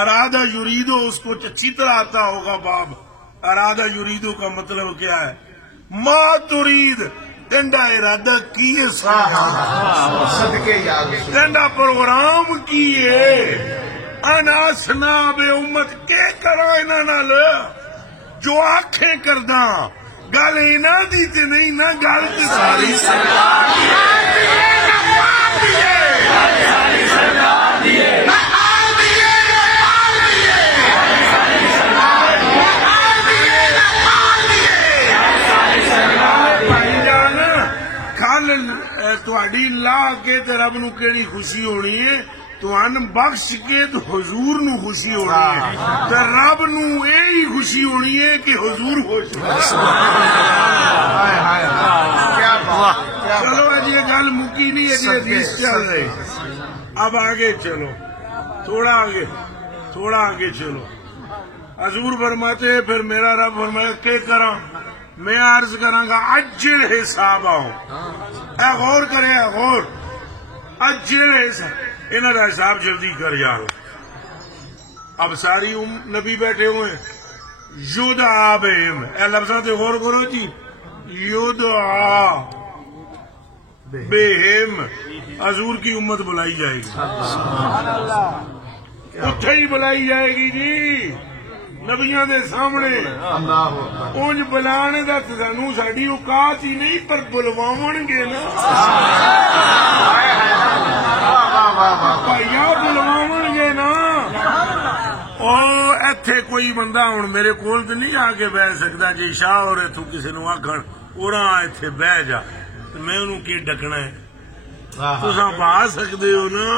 ارادہ یریدو اس کو اچھی طرح آتا ہوگا باب. ارادہ یریدو کا مطلب کیا ہے؟ ما ترید تینڈا ارادہ کیے صدقے یاد تینڈا پروگرام کیے انا سنا بے امت کے کرا انہاں نال جو آنکھیں کرداں گل انہاں دی تے نہیں نہ گل تے ساری سرکار تہاڈی لا کے تے رب نو کیڑی خوشی ہونی ہے؟ تہن بخش کے تو حضور نو خوشی ہونی ہے تے رب نو یہی خوشی ہونی ہے کہ حضور خوش. چلو اجی یہ گل مکی نہیں ہے، جی حدیث چل رہی. اب آگے چلو، تھوڑا آگے چلو. حضور فرماتے پھر میرا رب فرمایا کہ کراں؟ میں عرض کراں گا اجل حساب آؤ. اے غور کرے، غور. اجل حساب، انہاں دا حساب جلدی کر یار. اب ساری نبی بیٹھے ہوئے یدعا بہم، اے لفظاں تے غور کرو جی. یدعا بہم، حضور کی امت بلائی جائے گی، اتھے ہی بلائی جائے گی جی نبیاں دے سامنے. اونج بلانے دا سانو ساڈی اوقات ہی نہیں، پر بلواون گے نا بھائیا، بلواون گے نا. او ایتھے کوئی بندہ ہن میرے کول تے نہیں آ کے بیٹھ سکدا جی شاہ اور اتھوں کسے نو آکھن اوراں ایتھے بیٹھ جا تے میں انہوں کی ڈکنا ہے؟ تساں با سکدے ہو نا،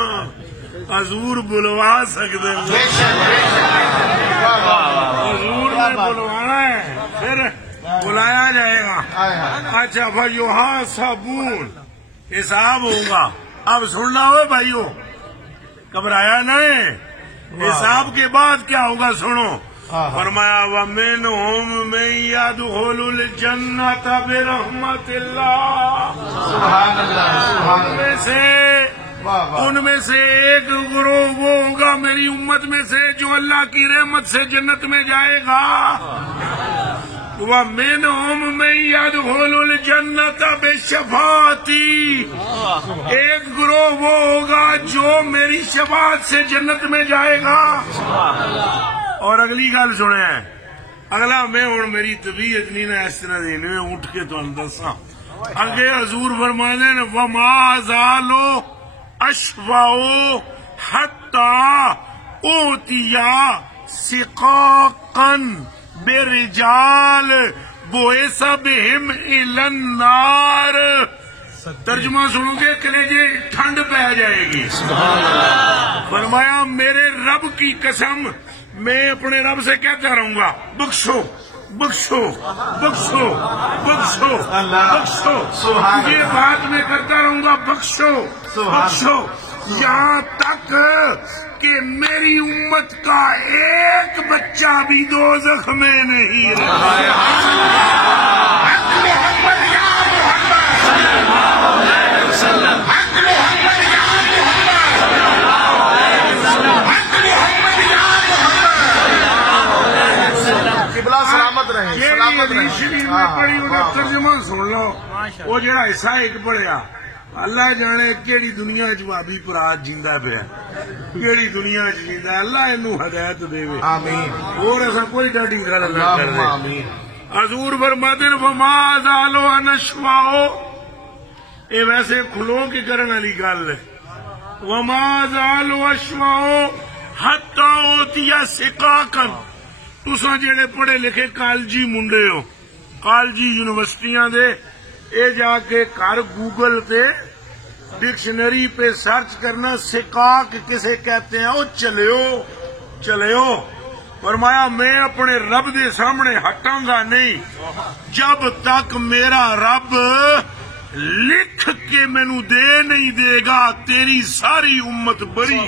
حضور بلوا سکدے ہو. حضور نے بلوانا ہے، پھر بلایا جائے گا. اچھا بھائیو، ہاں صابون حساب ہوگا. اب سننا ہو بھائیو، گھبرایا نہیں. حساب کے بعد کیا ہوگا سنو. فرمایا وَمِنْهُمْ مَن يَدْخُلُ الْجَنَّةَ بِرَحْمَتِ اللَّهِ. ان میں سے ایک گروہ وہ ہوگا میری امت میں سے جو اللہ کی رحمت سے جنت میں جائے گا. وَمِنْهُمْ مَن يَدْخُلُ الْجَنَّةَ بِشَفَاعَتِي. ایک گروہ وہ ہوگا جو میری شفاعت سے جنت میں جائے گا. اور اگلی گل سنیں، اگلا میں ہوں میری طبیعت نہیں نا اس طرح دی، میں اٹھ کے تو دساں. اگے حضور فرمانے نے وَمَا زَالُوا أَشْفَعُوا حَتَّى أُوتِيَ سِقَاقًا بِرِجَالٍ بُعِثَ بِهِمْ إِلَى النَّارِ. ترجمہ سنو گے کلیجے ٹھنڈ پہ جائے گی. فرمایا میرے رب کی قسم، میں اپنے رب سے کہتا رہوں گا بخشو بخشو بخشو بخشو بخشو. یہ بات میں کرتا رہوں گا بخشو بخشو، یہاں تک کہ میری امت کا ایک بچہ بھی دوزخ میں نہیں سلامت رہے. پڑھی انہیں ترجمہ سن لو. وہ جڑا حصہ ایک پڑھیا، اللہ جانے کیڑی دنیا چ بھابی پرات جیندا پیا، کیڑی دنیا چ جیندا. اللہ اینو ہدایت دے. آمین. اور ایسا کوئی ڈاڈی گل نہ کر دے. حضور فرماتے ہیں وَمَا زَالُوا أَشْفَعُوا. اے ویسے کھلو کے کرن والی گل ہے. وَمَا زَالُوا أَشْفَعُوا حَتَّى أُوتِيَ سِقَاقًا. تساں جڑے پڑھے لکھے کالجی منڈے ہو، کالجی یونیورسٹیاں دے، اے جا کے گھر گوگل پہ ڈکشنری پہ سرچ کرنا سقاق کسے کہتے ہیں. او چلیو. فرمایا میں اپنے رب دے سامنے ہٹاں گا نہیں جب تک میرا رب لکھ کے مینوں دے نہیں دے گا تیری ساری امت بری.